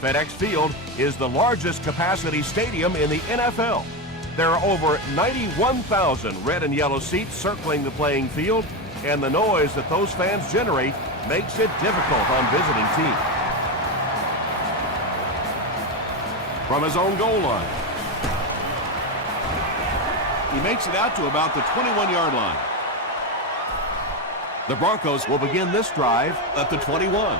FedEx Field is the largest capacity stadium in the NFL. There are over 91,000 red and yellow seats circling the playing field, and the noise that those fans generate makes it difficult on visiting teams. From his own goal line, he makes it out to about the 21-yard line. The Broncos will begin this drive at the 21.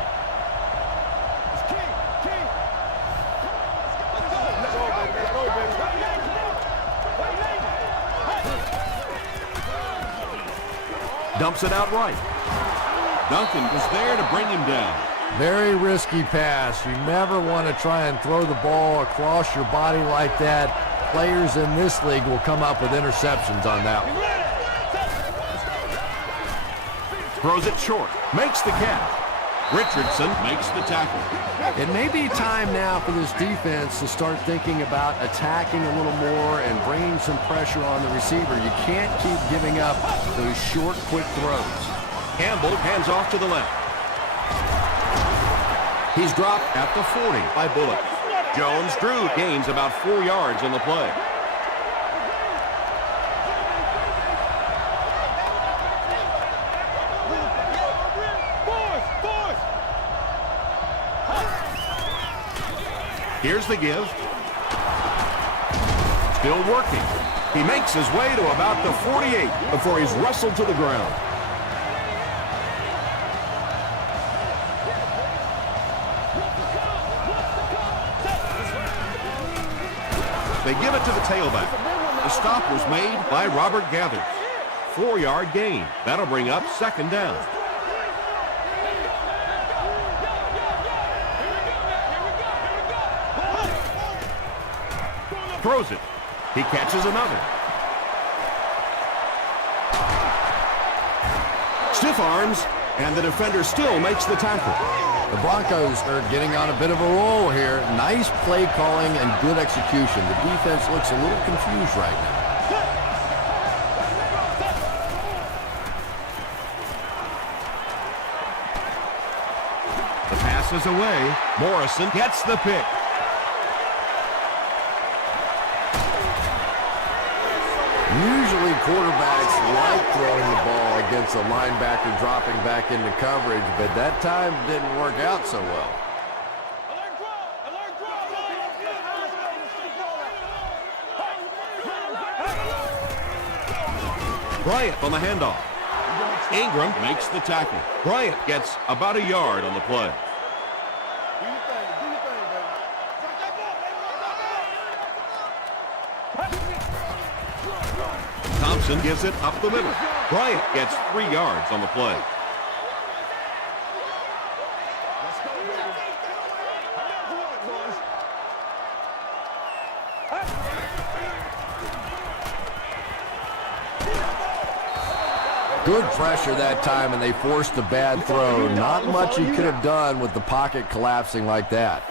Dumps it out right. Duncan was there to bring him down. Very risky pass. You never want to try and throw the ball across your body like that. Players in this league will come up with interceptions on that one. Throws it short. Makes the catch. Richardson makes the tackle. It may be time now for this defense to start thinking about attacking a little more and bringing some pressure on the receiver. You can't keep giving up those short, quick throws. Campbell hands off to the left. He's dropped at the 40 by Bullock. Jones-Drew gains about 4 yards on the play. Here's the give. Still working. He makes his way to about the 48 before he's wrestled to the ground. They give it to the tailback. The stop was made by Robert Gathers. 4-yard gain. That'll bring up second down. Throws it. He catches another. Stiff arms, and the defender still makes the tackle. The Broncos are getting on a bit of a roll here. Nice play calling and good execution. The defense looks a little confused right now. The pass is away. Morrison gets the pick. Usually quarterbacks like throwing the ball against a linebacker dropping back into coverage, but that time didn't work out so well. Bryant on the handoff. Ingram makes the tackle. Bryant gets about a yard on the play. Thompson gives it up the middle. Bryant gets 3 yards on the play. Good pressure that time, and they forced a bad throw. Not much he could have done with the pocket collapsing like that.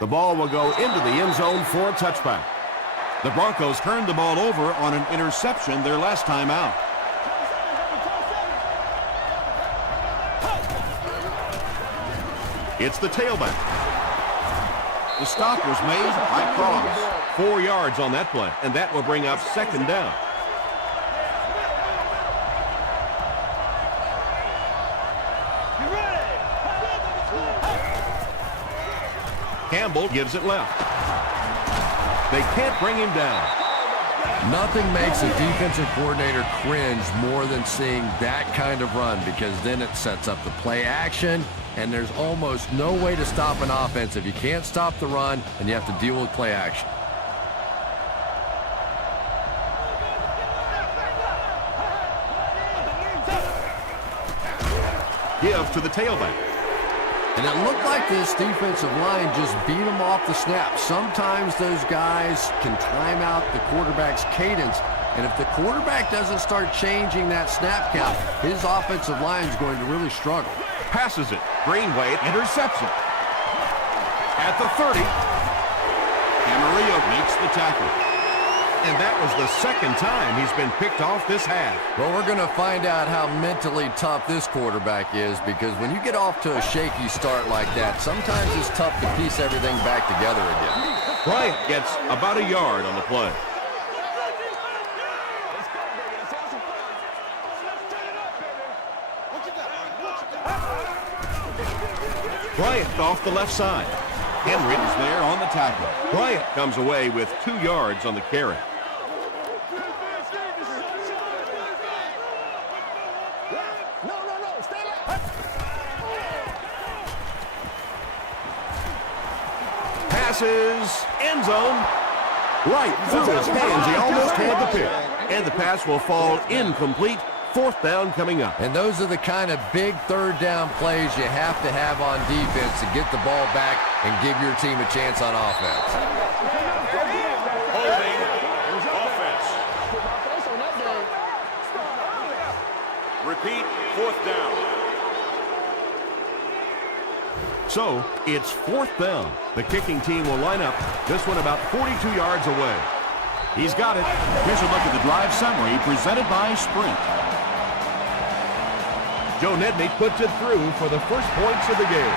The ball will go into the end zone for a touchback. The Broncos turned the ball over on an interception their last time out. It's the tailback. The stop was made by Cross. 4 yards on that play, and that will bring up second down. Campbell gives it left. They can't bring him down. Nothing makes a defensive coordinator cringe more than seeing that kind of run, because then it sets up the play action, and there's almost no way to stop an offense if you can't stop the run and you have to deal with play action. Give to the tailback. And it looked like this defensive line just beat them off the snap. Sometimes those guys can time out the quarterback's cadence, and if the quarterback doesn't start changing that snap count, his offensive line is going to really struggle. Passes it. Greenway interception. At the 30. Camarillo makes the tackle. And that was the second time he's been picked off this half. Well, we're going to find out how mentally tough this quarterback is, because when you get off to a shaky start like that, sometimes it's tough to piece everything back together again. Bryant gets about a yard on the play. Bryant off the left side. Henry is there on the tackle. Bryant comes away with 2 yards on the carry. Passes, end zone, right through his hands. He almost had the pick. And the pass will fall incomplete. 4th down coming up. And those are the kind of big 3rd down plays you have to have on defense to get the ball back and give your team a chance on offense. Holding offense. Repeat, 4th down. So, it's 4th down. The kicking team will line up, this one about 42 yards away. He's got it. Here's a look at the drive summary presented by Sprint. Joe Nedney puts it through for the first points of the game.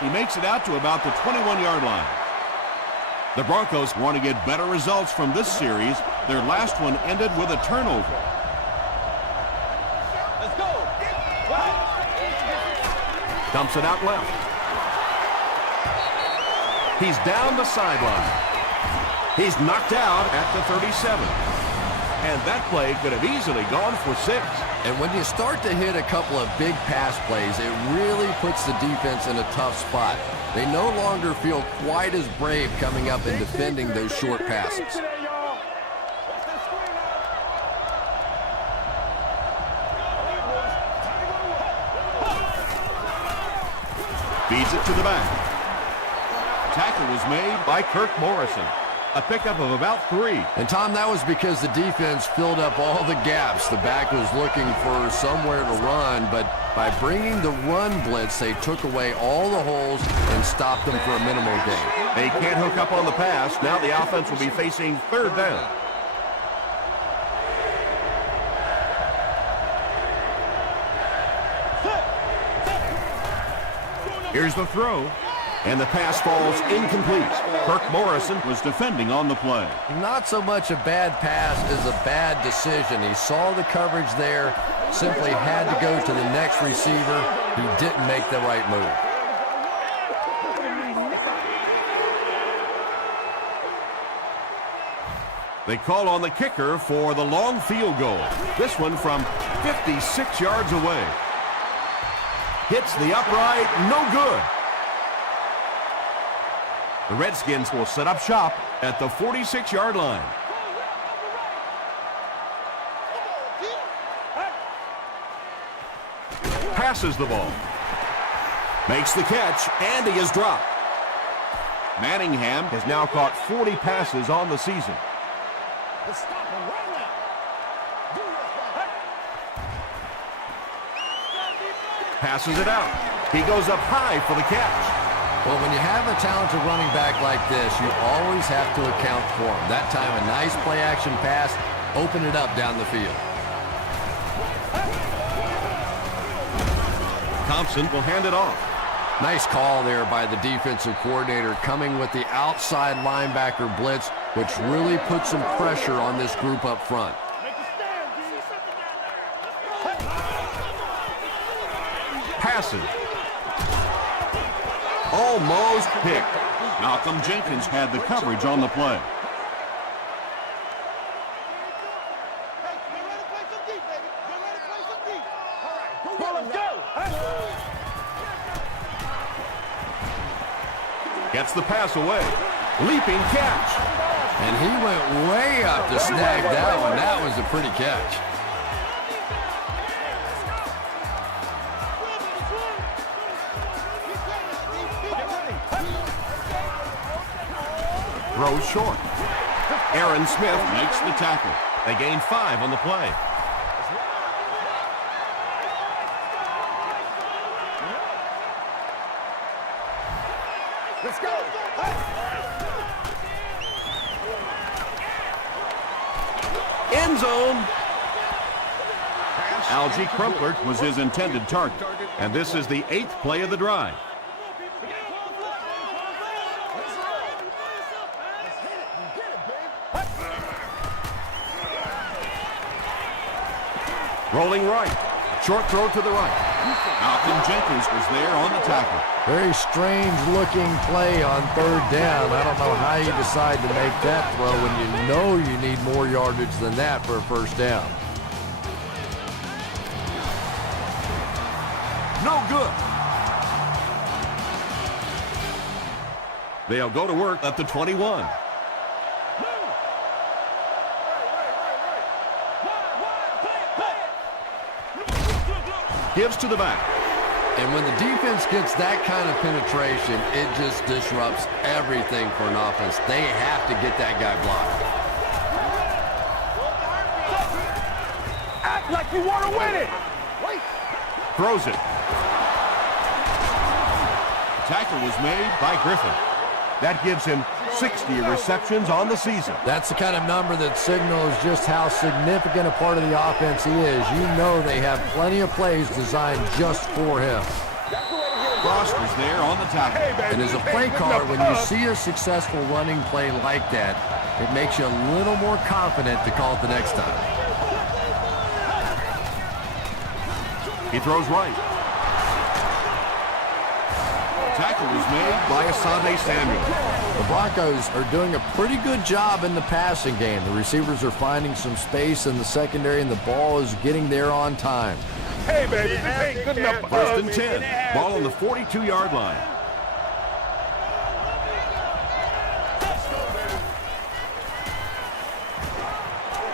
He makes it out to about the 21-yard line. The Broncos want to get better results from this series. Their last one ended with a turnover. Let's go. Dumps it out left. He's down the sideline. He's knocked out at the 37. And that play could have easily gone for 6. And when you start to hit a couple of big pass plays, it really puts the defense in a tough spot. They no longer feel quite as brave coming up and defending those short passes. Feeds it to the back. Tackle was made by Kirk Morrison. A pickup of about 3. And, Tom, that was because the defense filled up all the gaps. The back was looking for somewhere to run, but by bringing the run blitz, they took away all the holes and stopped them for a minimal gain. They can't hook up on the pass. Now the offense will be facing 3rd down. Here's the throw. And the pass falls incomplete. Kirk Morrison was defending on the play. Not so much a bad pass as a bad decision. He saw the coverage there, simply had to go to the next receiver. He didn't make the right move. They call on the kicker for the long field goal. This one from 56 yards away. Hits the upright, no good. The Redskins will set up shop at the 46-yard line. Passes the ball. Makes the catch, and he is dropped. Manningham has now caught 40 passes on the season. Passes it out. He goes up high for the catch. Well, when you have a talented running back like this, you always have to account for him. That time, a nice play-action pass, open it up down the field. Thompson will hand it off. Nice call there by the defensive coordinator, coming with the outside linebacker blitz, which really puts some pressure on this group up front. Passes. Almost picked. Malcolm Jenkins had the coverage on the play. Gets the pass away. Leaping catch. And he went way up to snag that one. That was a pretty catch. Throws short. Aaron Smith makes the tackle. They gain 5 on the play. Let's go. End zone. Algie Crumpler was his intended target. And this is the 8th play of the drive. Rolling right. Short throw to the right. Malcolm Jenkins was there on the tackle. Very strange looking play on 3rd down. I don't know how you decide to make that throw when you know you need more yardage than that for a 1st down. No good. They'll go to work at the 21. Gives to the back. And when the defense gets that kind of penetration, it just disrupts everything for an offense. They have to get that guy blocked. Act like you want to win it. Wait. Throws it. Tackle was made by Griffin. That gives him 60 receptions on the season. That's the kind of number that signals just how significant a part of the offense he is. You know they have plenty of plays designed just for him. Frost was there on the tackle. And as a play caller, when you see a successful running play like that, it makes you a little more confident to call it the next time. He throws right. Tackle was made by Asante Samuel. The Broncos are doing a pretty good job in the passing game. The receivers are finding some space in the secondary, and the ball is getting there on time. Hey, baby, this ain't good enough for 1st and 10. Ball on the 42-yard line.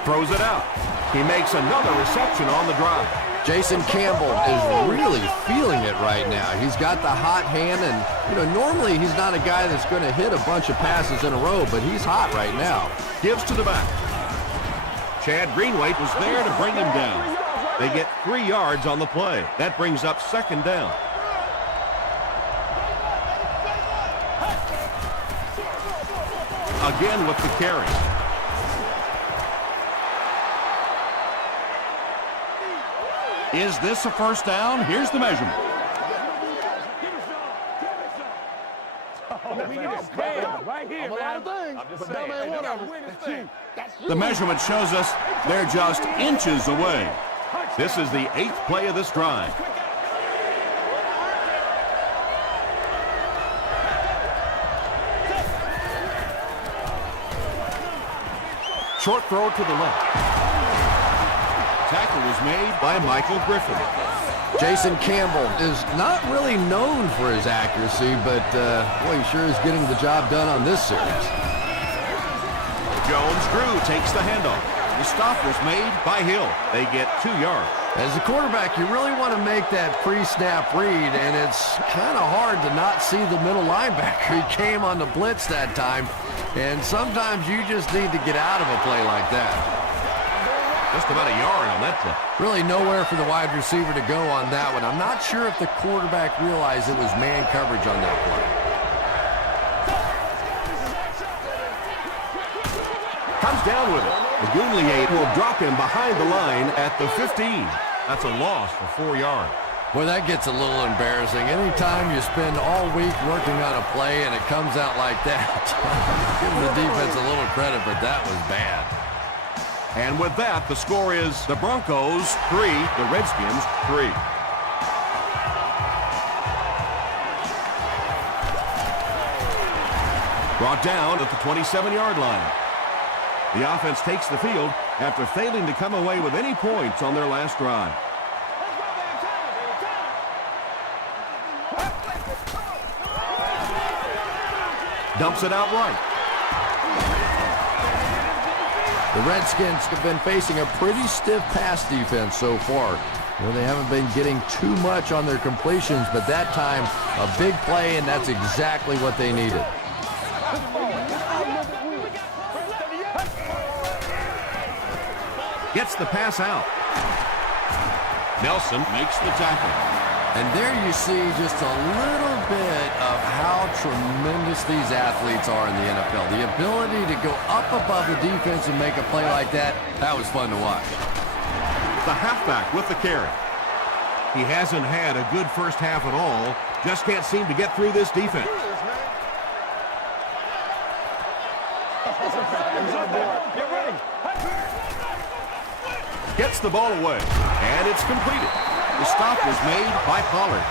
Throws it out. He makes another reception on the drive. Jason Campbell is really feeling it right now. He's got the hot hand, and, normally he's not a guy that's going to hit a bunch of passes in a row, but he's hot right now. Gives to the back. Chad Greenway was there to bring him down. They get 3 yards on the play. That brings up 2nd down. Again with the carry. Is this a 1st down? Here's the measurement. Right here, man. I'm just saying. The measurement shows us they're just inches away. This is the 8th play of this drive. Short throw to the left. Tackle was made by Michael Griffin. Jason Campbell is not really known for his accuracy, but boy, he sure is getting the job done on this series. Jones-Drew takes the handoff. The stop was made by Hill. They get 2 yards. As a quarterback, you really want to make that pre-snap read, and it's kind of hard to not see the middle linebacker. He came on the blitz that time, and sometimes you just need to get out of a play like that. Just about a yard on that play. Really nowhere for the wide receiver to go on that one. I'm not sure if the quarterback realized it was man coverage on that play. Comes down with it. Magulier will drop him behind the line at the 15. That's a loss for 4 yards. Boy, that gets a little embarrassing. Anytime you spend all week working on a play and it comes out like that, give the defense a little credit, but that was bad. And with that, the score is the Broncos 3, the Redskins 3. Brought down at the 27-yard line. The offense takes the field after failing to come away with any points on their last drive. Dumps it out right. The Redskins have been facing a pretty stiff pass defense so far. They haven't been getting too much on their completions, but that time, a big play, and that's exactly what they needed. Gets the pass out. Nelson makes the tackle. And there you see just a little bit of how tremendous these athletes are in the NFL. The ability to go up above the defense and make a play like that, that was fun to watch. The halfback with the carry. He hasn't had a good first half at all. Just can't seem to get through this defense. Gets the ball away, and it's completed. The stop was made by Pollard.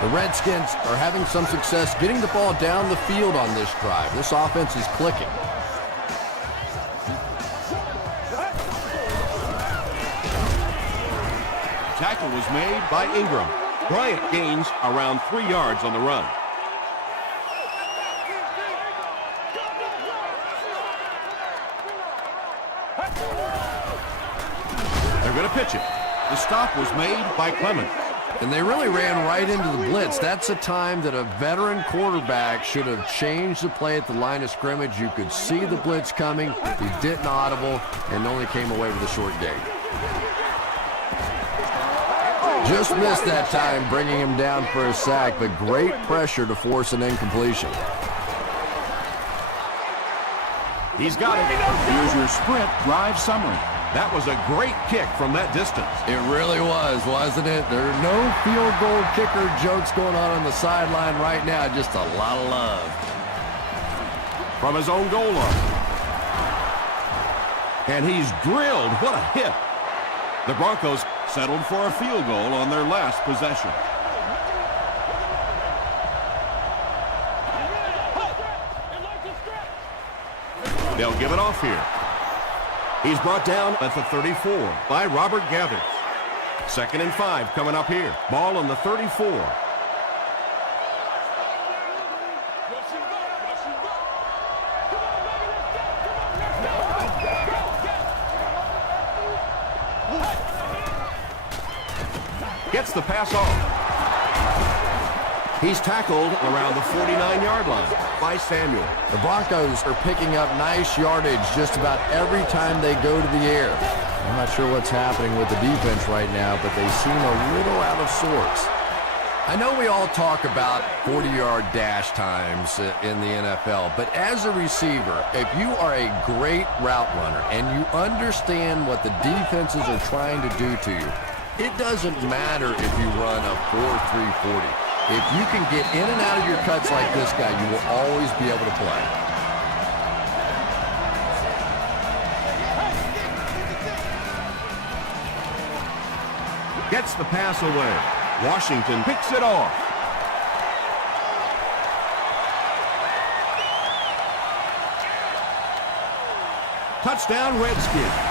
The Redskins are having some success getting the ball down the field on this drive. This offense is clicking. Tackle was made by Ingram. Bryant gains around 3 yards on the run. They're going to pitch it. The stop was made by Clement. And they really ran right into the blitz. That's a time that a veteran quarterback should have changed the play at the line of scrimmage. You could see the blitz coming. He didn't audible and only came away with a short gain. Just missed that time, bringing him down for a sack, but great pressure to force an incompletion. He's got it. Here's your sprint drive summary. That was a great kick from that distance. It really was, wasn't it? There are no field goal kicker jokes going on the sideline right now. Just a lot of love. From his own goal line. And he's drilled. What a hit. The Broncos settled for a field goal on their last possession. They'll give it off here. He's brought down at the 34 by Robert Gathers. 2nd and 5 coming up here. Ball on the 34. Gets the pass off. He's tackled around the 49-yard line by Samuel. The Broncos are picking up nice yardage just about every time they go to the air. I'm not sure what's happening with the defense right now, but they seem a little out of sorts. I know we all talk about 40-yard dash times in the NFL, but as a receiver, if you are a great route runner and you understand what the defenses are trying to do to you, it doesn't matter if you run a 4.340. If you can get in and out of your cuts like this guy, you will always be able to play. Gets the pass away. Washington picks it off. Touchdown, Redskins.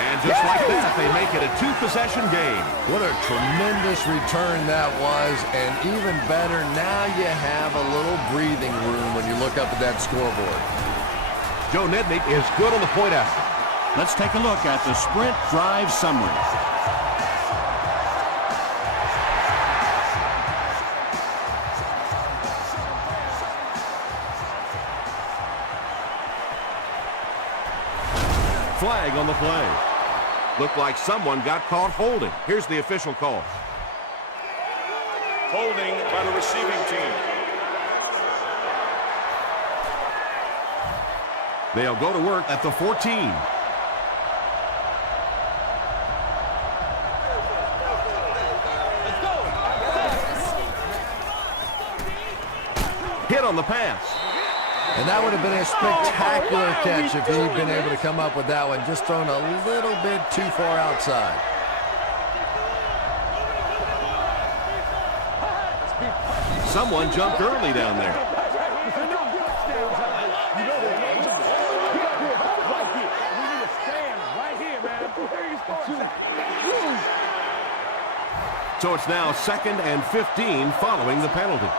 And just like that, they make it a 2-possession game. What a tremendous return that was, and even better, now you have a little breathing room when you look up at that scoreboard. Joe Nedney is good on the point after. Let's take a look at the sprint drive summary. Flag on the play. Looked like someone got caught holding. Here's the official call. Holding by the receiving team. They'll go to work at the 14. Hit on the pass. And that would have been a spectacular catch if he'd been able to come up with that one. Just thrown a little bit too far outside. Someone jumped early down there. So it's now 2nd and 15 following the penalty.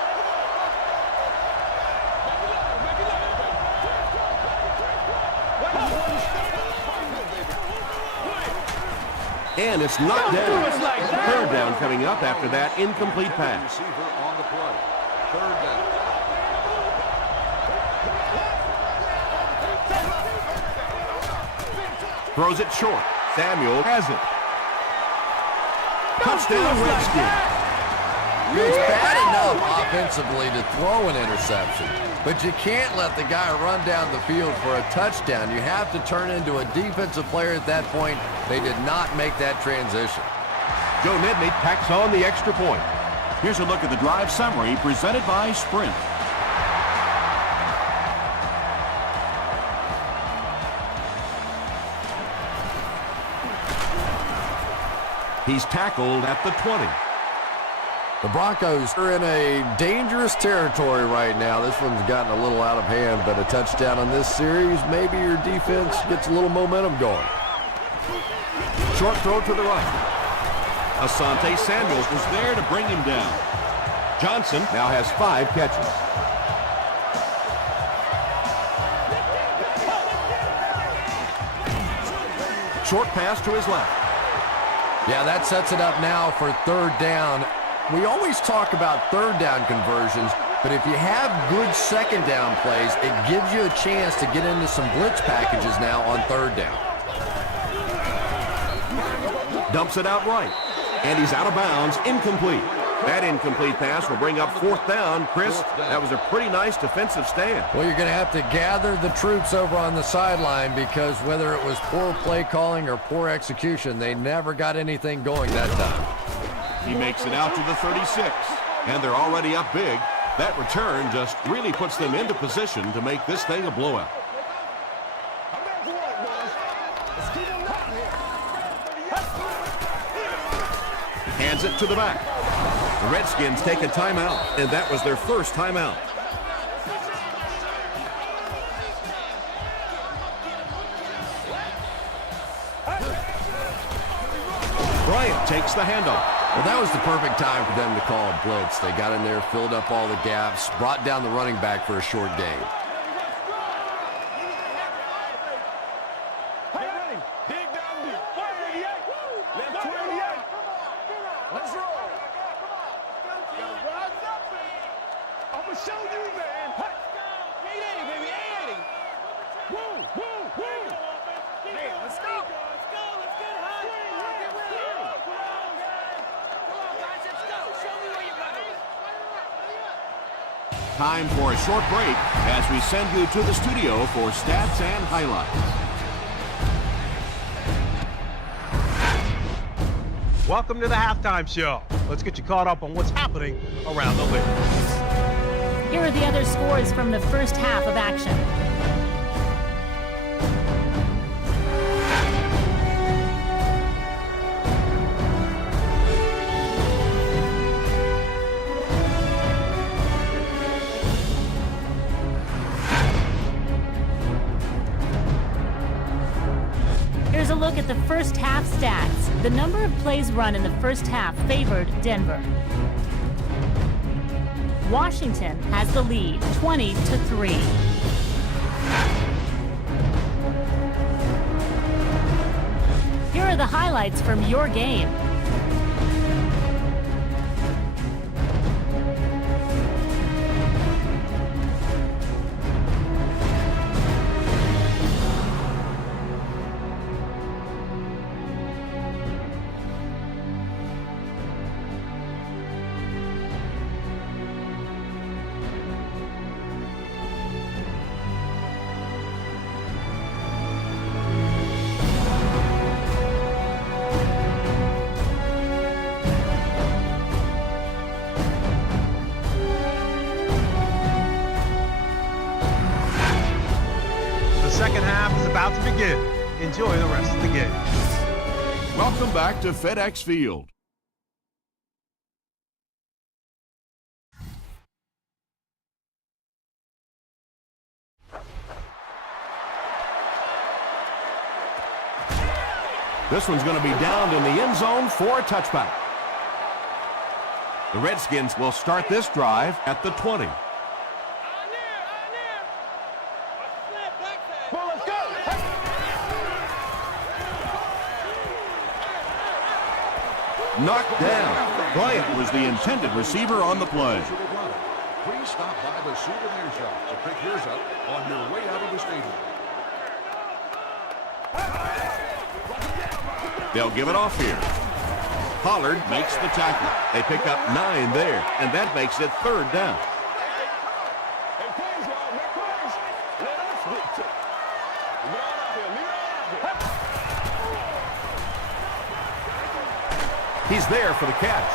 And it's knocked down. Third down coming up after that incomplete pass. On the play. 3rd down. Throws it short. Samuel has it. Touchdown, Redskins. It's bad enough offensively to throw an interception, but you can't let the guy run down the field for a touchdown. You have to turn into a defensive player at that point. They did not make that transition. Joe Nedney packs on the extra point. Here's a look at the drive summary presented by Sprint. He's tackled at the 20. The Broncos are in a dangerous territory right now. This one's gotten a little out of hand, but a touchdown on this series, maybe your defense gets a little momentum going. Short throw to the right. Asante Samuels was there to bring him down. Johnson now has 5 catches. Short pass to his left. Yeah, that sets it up now for third down. We always talk about third down conversions, but if you have good second down plays, it gives you a chance to get into some blitz packages now on third down. Dumps it out right. And he's out of bounds, incomplete. That incomplete pass will bring up fourth down. Chris, that was a pretty nice defensive stand. Well, you're going to have to gather the troops over on the sideline because whether it was poor play calling or poor execution, they never got anything going that time. He makes it out to the 36, and they're already up big. That return just really puts them into position to make this thing a blowout. Hands it to the back. The Redskins take a timeout, and that was their first timeout. Bryant takes the handoff. Well, that was the perfect time for them to call a blitz. They got in there, filled up all the gaps, brought down the running back for a short gain. Time for a short break as we send you to the studio for stats and highlights. Welcome to the halftime show. Let's get you caught up on what's happening around the league. Here are the other scores from the first half of action. Here's a look at the first half stats. The number of plays run in the first half favored Denver. Washington has the lead, 20-3. Here are the highlights from your game. Second half is about to begin. Enjoy the rest of the game. Welcome back to FedEx Field. This one's going to be downed in the end zone for a touchback. The Redskins will start this drive at the 20. Knocked down. Bryant was the intended receiver on the play. Please stop by the souvenir shop to pick yours up on your way out of the stadium. They'll give it off here. Pollard makes the tackle. They pick up 9 there, and that makes it 3rd down. He's there for the catch.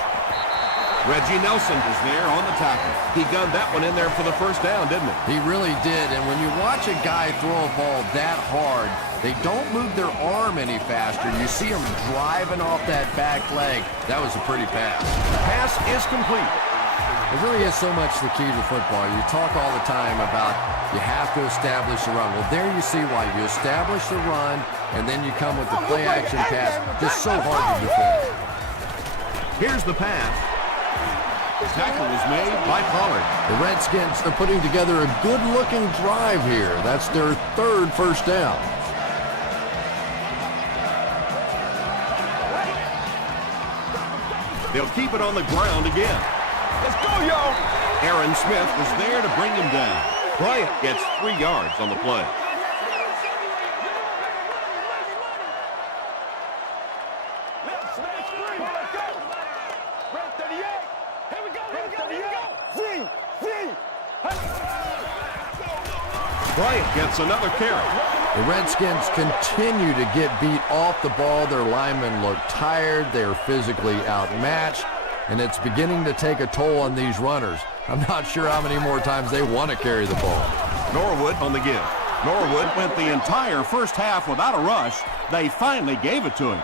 Reggie Nelson is there on the tackle. He gunned that one in there for the 1st down, didn't he? He really did, and when you watch a guy throw a ball that hard, they don't move their arm any faster. You see them driving off that back leg. That was a pretty pass. The pass is complete. It really is so much the key to football. You talk all the time about you have to establish the run. Well, there you see why. You establish the run, and then you come with the play-action pass. Just so hard to defend. Here's the pass. The tackle was made by Pollard. The Redskins are putting together a good-looking drive here. That's their 3rd first down. They'll keep it on the ground again. Let's go, y'all. Aaron Smith was there to bring him down. Bryant gets 3 yards on the play. Bryant gets another carry. The Redskins continue to get beat off the ball. Their linemen look tired. They're physically outmatched, and it's beginning to take a toll on these runners. I'm not sure how many more times they want to carry the ball. Norwood on the give. Norwood went the entire 1st half without a rush. They finally gave it to him.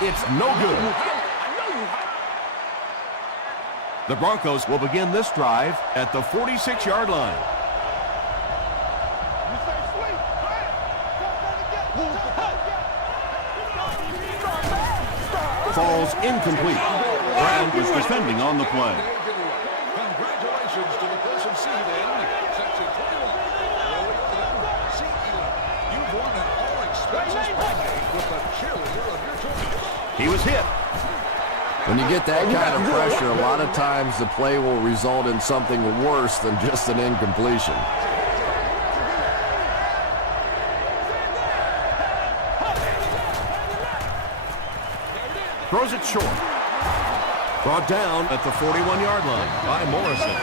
It's no good. The Broncos will begin this drive at the 46-yard line. Falls incomplete. Brown was defending on the play. Congratulations to the person seated in Section 21. You've won an all-expenses package with the cheerleader of your choice. He was hit. When you get that kind of pressure, a lot of times the play will result in something worse than just an incompletion. Throws it short. Brought down at the 41-yard line by Morrison.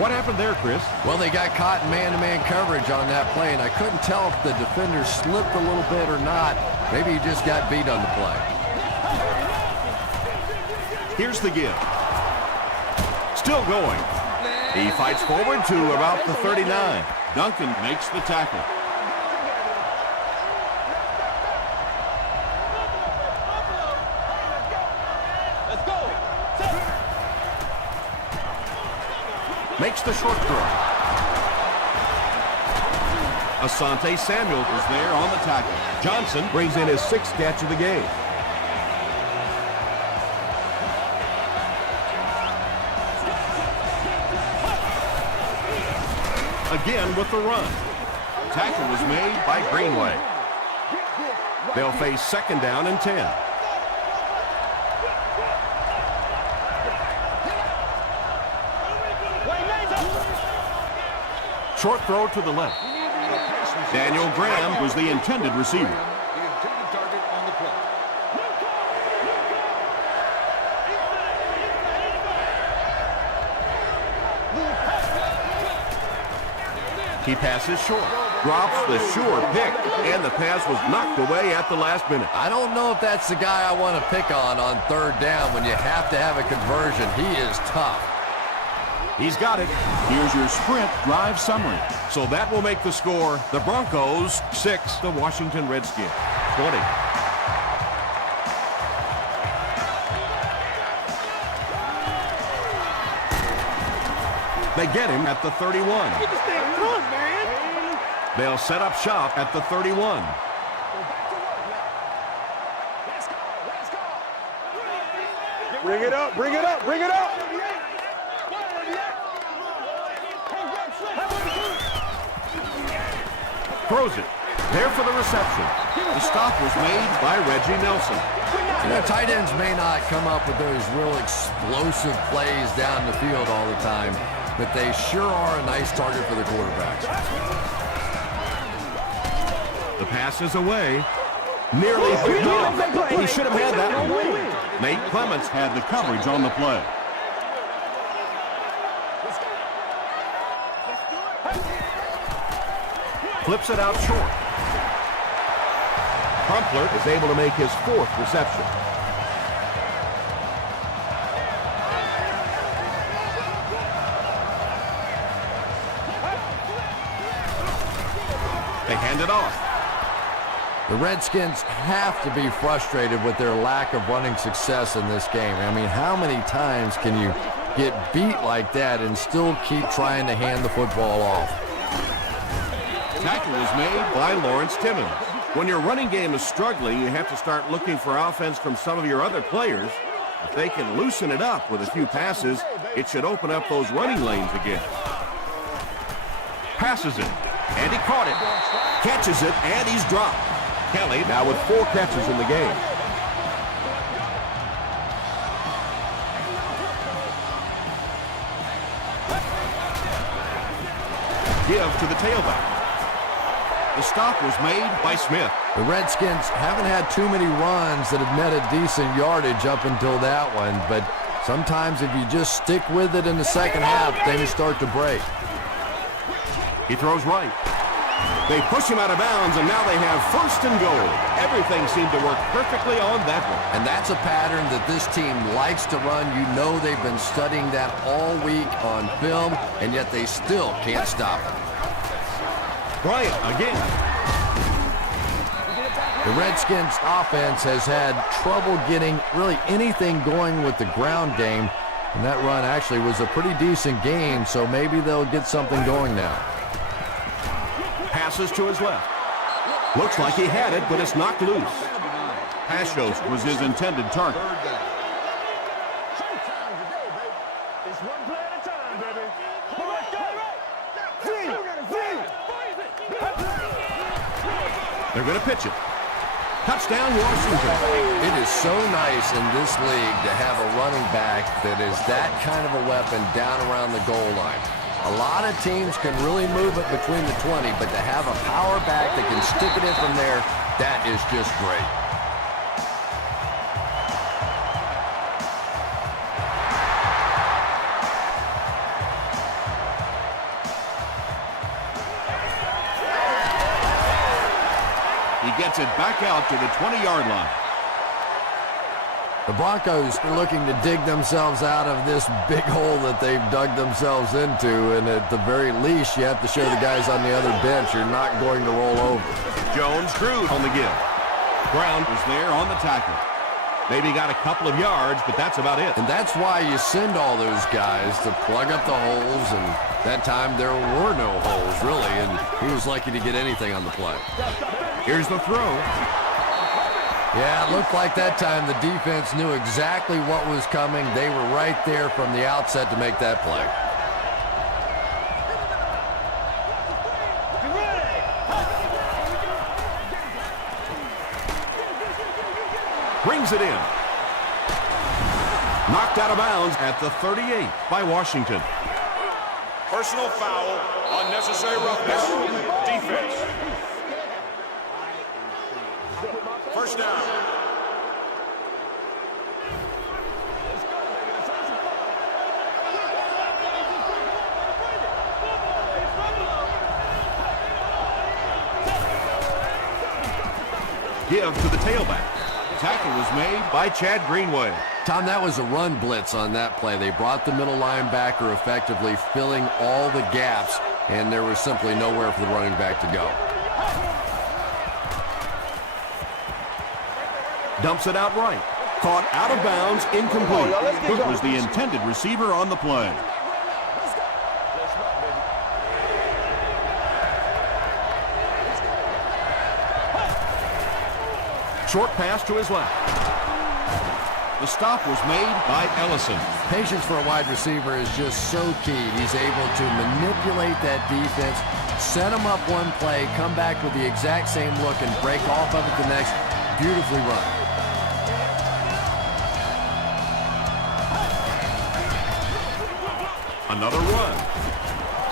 What happened there, Chris? Well, they got caught in man-to-man coverage on that play, and I couldn't tell if the defender slipped a little bit or not. Maybe he just got beat on the play. Here's the give. Still going. He fights forward to about the 39. Duncan makes the tackle. Let's go. Makes the short throw. Asante Samuel was there on the tackle. Johnson brings in his 6th catch of the game. Again with the run. Tackle was made by Greenway. They'll face 2nd down and 10. Short throw to the left. Daniel Graham was the intended receiver. The intended target on the play. He passes short. Drops the sure pick, and the pass was knocked away at the last minute. I don't know if that's the guy I want to pick on 3rd down when you have to have a conversion. He is tough. He's got it. Here's your sprint drive summary. So that will make the score the Broncos 6, the Washington Redskins 20. They get him at the 31. Get this thing run, man. They'll set up shop at the 31. Bring it up, bring it up, bring it up. Throws it. There for the reception. The stop was made by Reggie Nelson. You know, tight ends may not come up with those real explosive plays down the field all the time, but they sure are a nice target for the quarterbacks. The pass is away. Nearly picked off. He should have had that one. Nate Clements had the coverage on the play. Flips it out short. Crumpler is able to make his 4th reception. They hand it off. The Redskins have to be frustrated with their lack of running success in this game. I mean, how many times can you get beat like that and still keep trying to hand the football off? Tackle was made by Lawrence Timmons. When your running game is struggling, you have to start looking for offense from some of your other players. If they can loosen it up with a few passes, it should open up those running lanes again. Passes it, and he caught it. Catches it, and he's dropped. Kelly Now with 4 catches in the game. give to the tailback. The stop was made by Smith. The Redskins haven't had too many runs that have netted decent yardage up until that one, but sometimes if you just stick with it in the second half, things start to break. He throws right. They push him out of bounds, and now they have 1st and goal. Everything seemed to work perfectly on that one. And that's a pattern that this team likes to run. You know they've been studying that all week on film, and yet they still can't stop it. Bryant again. The Redskins offense has had trouble getting really anything going with the ground game, and that run actually was a pretty decent gain, so maybe they'll get something going now. Passes to his left. Looks like he had it, but it's knocked loose. Pashos was his intended target. They're going to pitch it. Touchdown, Washington. It is so nice in this league to have a running back that is that kind of a weapon down around the goal line. A lot of teams can really move it between the 20, but to have a power back that can stick it in from there, that is just great. He gets it back out to the 20-yard line. The Broncos are looking to dig themselves out of this big hole that they've dug themselves into, and at the very least, you have to show the guys on the other bench you're not going to roll over. Jones drew on the give. Brown was there on the tackle. Maybe got a couple of yards, but that's about it. And that's why you send all those guys to plug up the holes, and that time there were no holes, really, and he was lucky to get anything on the play. Here's the throw. Yeah, it looked like that time the defense knew exactly what was coming. They were right there from the outset to make that play. Brings it in. Knocked out of bounds at the 38 by Washington. Personal foul, unnecessary roughness, defense. First down. Give to the tailback. Tackle was made by Chad Greenway. Tom, that was a run blitz on that play. They brought the middle linebacker effectively filling all the gaps, and there was simply nowhere for the running back to go. Dumps it out right. Caught out of bounds, incomplete. Cook was the intended receiver on the play. Short pass to his left. The stop was made by Ellison. Patience for a wide receiver is just so key. He's able to manipulate that defense, set them up one play, come back with the exact same look, and break off of it the next. Beautifully run. Another run.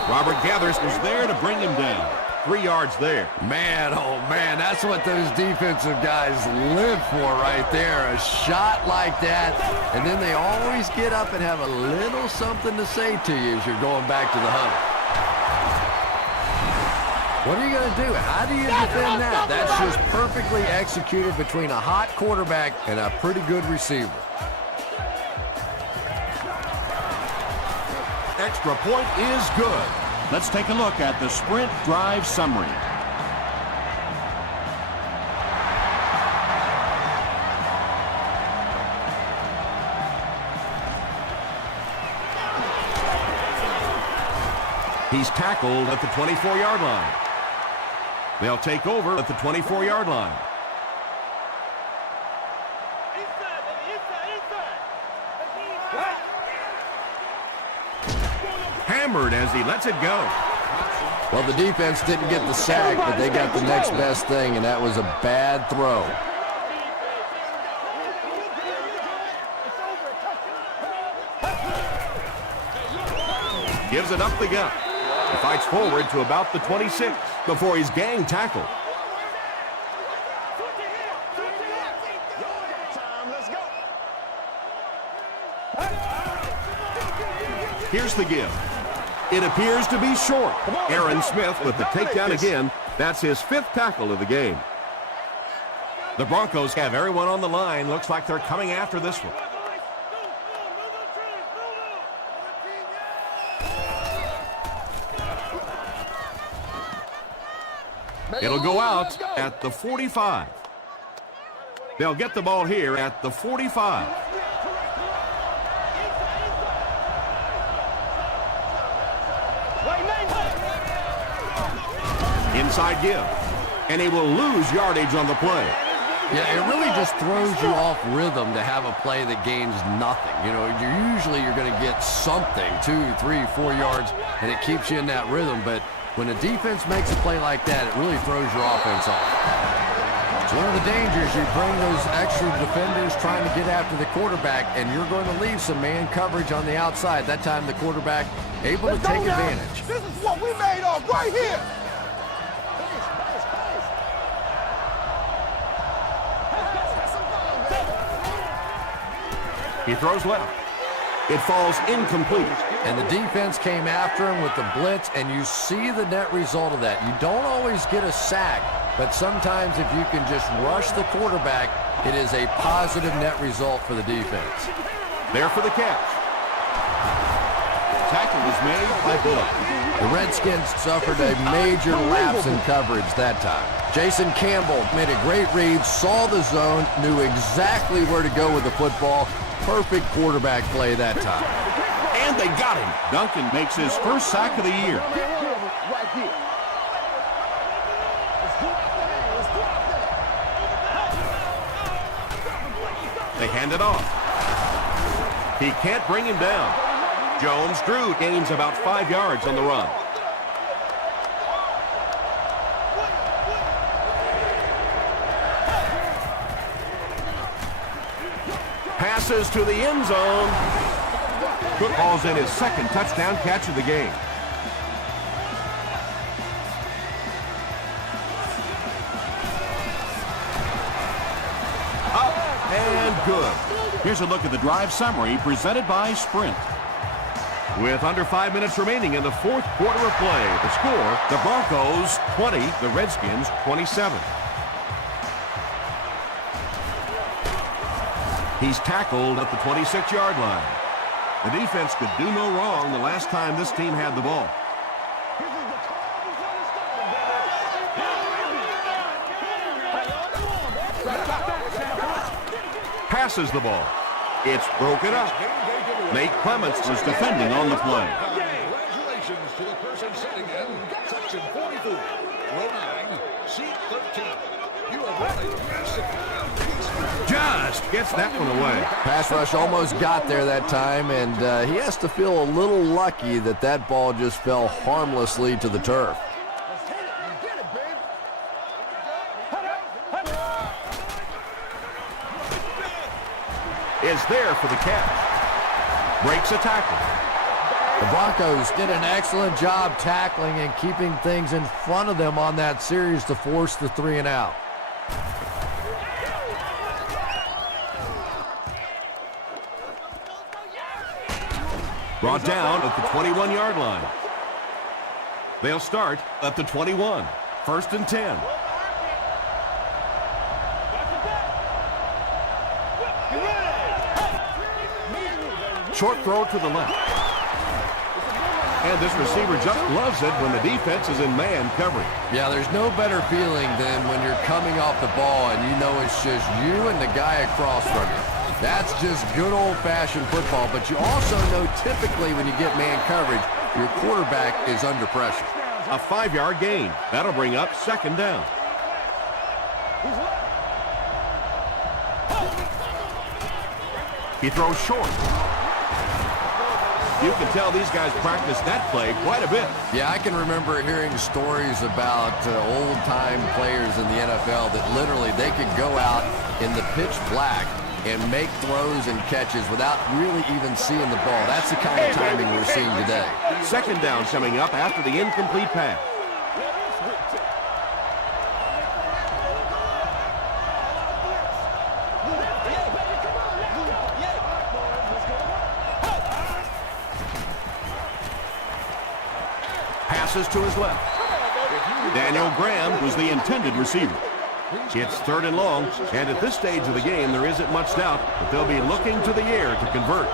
Robert Gathers was there to bring him down. 3 yards there. Man, oh man, that's what those defensive guys live for right there. A shot like that, and then they always get up and have a little something to say to you as you're going back to the huddle. What are you going to do? How do you defend that? That's just perfectly executed between a hot quarterback and a pretty good receiver. Extra point is good. Let's take a look at the sprint drive summary. He's tackled at the 24-yard line. They'll take over at the 24-yard line. Hammered as he lets it go. Well, the defense didn't get the sack, but they got the next best thing, and that was a bad throw. Gives it up the gut. He fights forward to about the 26 before he's gang tackled. Here's the give. It appears to be short. Aaron Smith with the takedown again. That's his 5th tackle of the game. The Broncos have everyone on the line. Looks like they're coming after this one. It'll go out at the 45. They'll get the ball here at the 45. Inside give. And he will lose yardage on the play. Yeah, it really just throws you off rhythm to have a play that gains nothing. You know, you're going to get something, 2, 3, 4 yards, and it keeps you in that rhythm. But when a defense makes a play like that, it really throws your offense off. It's one of the dangers. You bring those extra defenders trying to get after the quarterback, and you're going to leave some man coverage on the outside. That time the quarterback able to take advantage. This is what we made of right here. He throws left. It falls incomplete. And the defense came after him with the blitz, and you see the net result of that. You don't always get a sack, but sometimes if you can just rush the quarterback, it is a positive net result for the defense. There for the catch. Tackle was made by Bullock. The Redskins suffered a major lapse in coverage that time. Jason Campbell made a great read, saw the zone, knew exactly where to go with the football. Perfect quarterback play that time. And they got him. Duncan makes his first sack of the year. They hand it off. He can't bring him down. Jones-Drew gains about 5 yards on the run. Passes to the end zone. Cook hauls in his 2nd touchdown catch of the game. Up and good. Here's a look at the drive summary presented by Sprint. With under 5 minutes remaining in the 4th quarter of play, the score, the Broncos 20, the Redskins 27. He's tackled at the 26-yard line. The defense could do no wrong the last time this team had the ball. Passes the ball. It's broken up. Nate Clements was defending on the play. Congratulations to the person sitting in section 44, row 9, seat 13. You have won a massive Just gets that one away. Pass rush almost got there that time, and he has to feel a little lucky that that ball just fell harmlessly to the turf. Is there for the catch. Breaks a tackle. The Broncos did an excellent job tackling and keeping things in front of them on that series to force the 3 and out. Brought down at the 21-yard line. They'll start at the 21. 1st and 10. Short throw to the left. And this receiver just loves it when the defense is in man coverage. Yeah, there's no better feeling than when you're coming off the ball and you know it's just you and the guy across from you. That's just good old-fashioned football, but you also know typically when you get man coverage, your quarterback is under pressure. A 5-yard gain. That'll bring up 2nd down. He throws short. You can tell these guys practice that play quite a bit. Yeah, I can remember hearing stories about old-time players in the NFL that literally they could go out in the pitch black and make throws and catches without really even seeing the ball. That's the kind of timing we're seeing today. 2nd down coming up after the incomplete pass. Passes to his left. Daniel Graham was the intended receiver. It's 3rd and long, and at this stage of the game, there isn't much doubt that they'll be looking to the air to convert.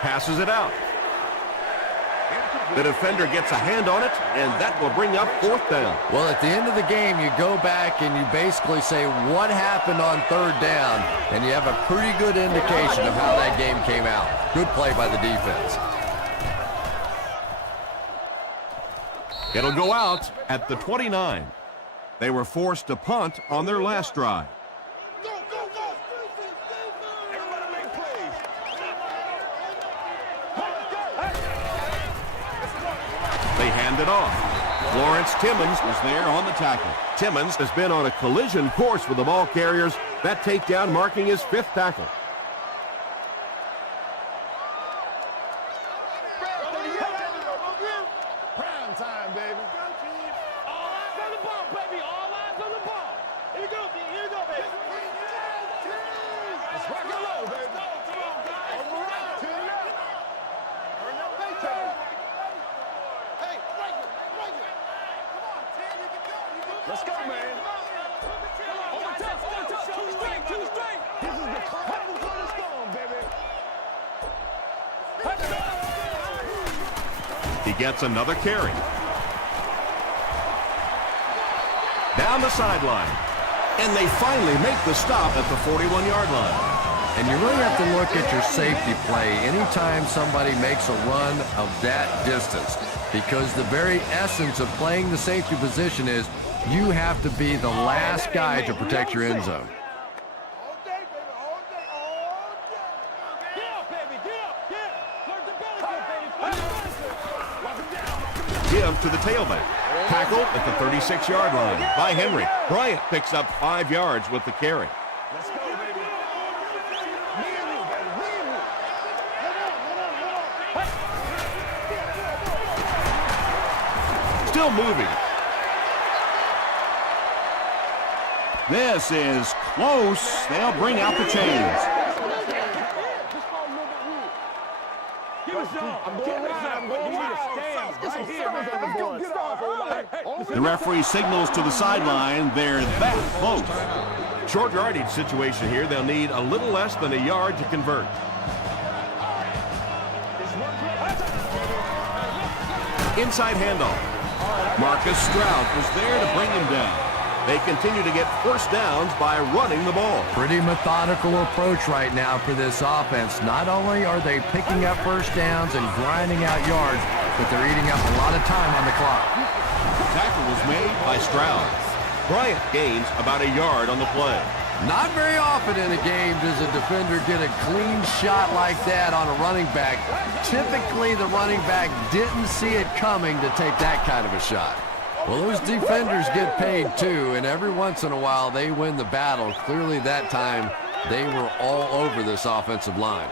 Passes it out. The defender gets a hand on it, and that will bring up 4th down. Well, at the end of the game, you go back and you basically say what happened on 3rd down, and you have a pretty good indication of how that game came out. Good play by the defense. It'll go out at the 29. They were forced to punt on their last drive. Go, go, go! Everybody make plays. They hand it off. Lawrence Timmons was there on the tackle. Timmons has been on a collision course with the ball carriers. That takedown marking his 5th tackle. Prime time, baby. All eyes on the ball, baby. All eyes on the ball. Here we go, D. Here we go, baby. Let's rock and roll, baby. Come on, guys. All right. To the left. Turn that way, Turn. Hey, right here. Right here. Come on, Ted. You can go. You can go. Let's go, man. On the top. Too straight. Too straight. This is the calm before the storm, baby. He gets another carry. Down the sideline. And they finally make the stop at the 41-yard line. And you really have to look at your safety play anytime somebody makes a run of that distance, because the very essence of playing the safety position is you have to be the last guy to protect your end zone. All day, baby. All day. All day. Get up, baby. Get up. Get up. Learn the belly good, baby. Lock him down. Give to the tailback. Tackle at the 36-yard line by Henry. Bryant picks up 5 yards with the carry. Let's go, baby. Me and you, baby. Me and you. Still moving. This is close. They'll bring out the chains. The referee signals to the sideline. They're that close. Short yardage situation here. They'll need a little less than a yard to convert. Inside handoff. Marcus Stroud was there to bring him down. They continue to get first downs by running the ball. Pretty methodical approach right now for this offense. Not only are they picking up first downs and grinding out yards, but they're eating up a lot of time on the clock. Tackle was made by Stroud. Bryant gains about a yard on the play. Not very often in a game does a defender get a clean shot like that on a running back. Typically, the running back didn't see it coming to take that kind of a shot. Well, those defenders get paid too, and every once in a while they win the battle. Clearly that time They were all over this offensive line.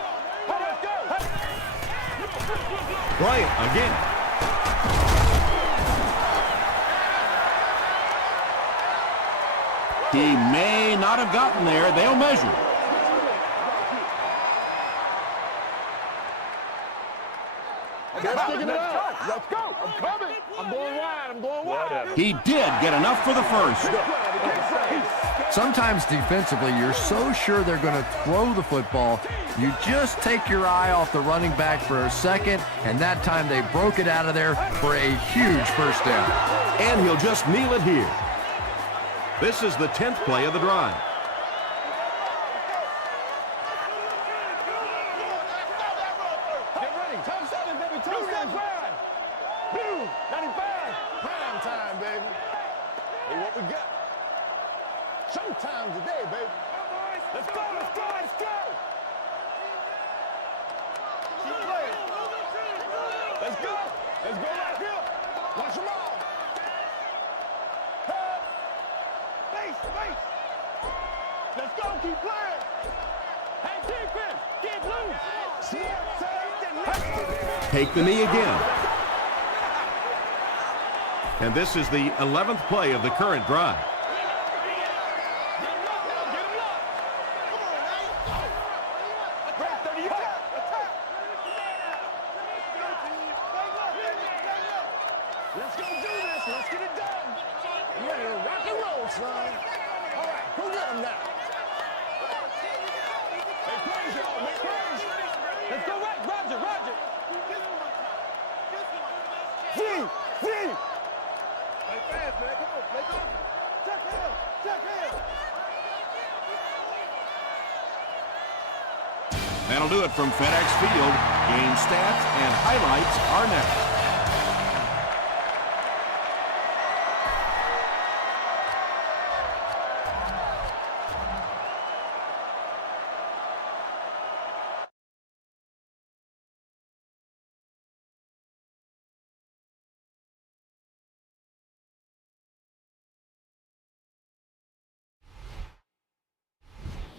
Bryant again. He may not have gotten there. They'll measure. Let's go. I'm coming. I'm going wide. I'm going wide. He did get enough for the first. Sometimes defensively, you're so sure they're going to throw the football, you just take your eye off the running back for a second, and that time they broke it out of there for a huge first down. And he'll just kneel it here. This is the 10th play of the drive. Get ready. Time 7, baby. Time 7. Boom. 95. Prime time, baby. Hey, what we got? Showtime today, baby. Let's go. Let's go. Let's go. Keep playing. Let's go. Let's go right here. Watch them all. Base. Let's go. Keep playing. Hey, defense. Get loose. Take the knee again. And this is the 11th play of the current drive. Let's go do this. Let's get it done. I'm ready to rock and roll, son. All right, go get him now. Make plays, y'all. Make plays. Let's go right. Roger. Z. Play fast, man. Come on. Play off. Check him. That'll do it from FedEx Field. Game stats and highlights are next.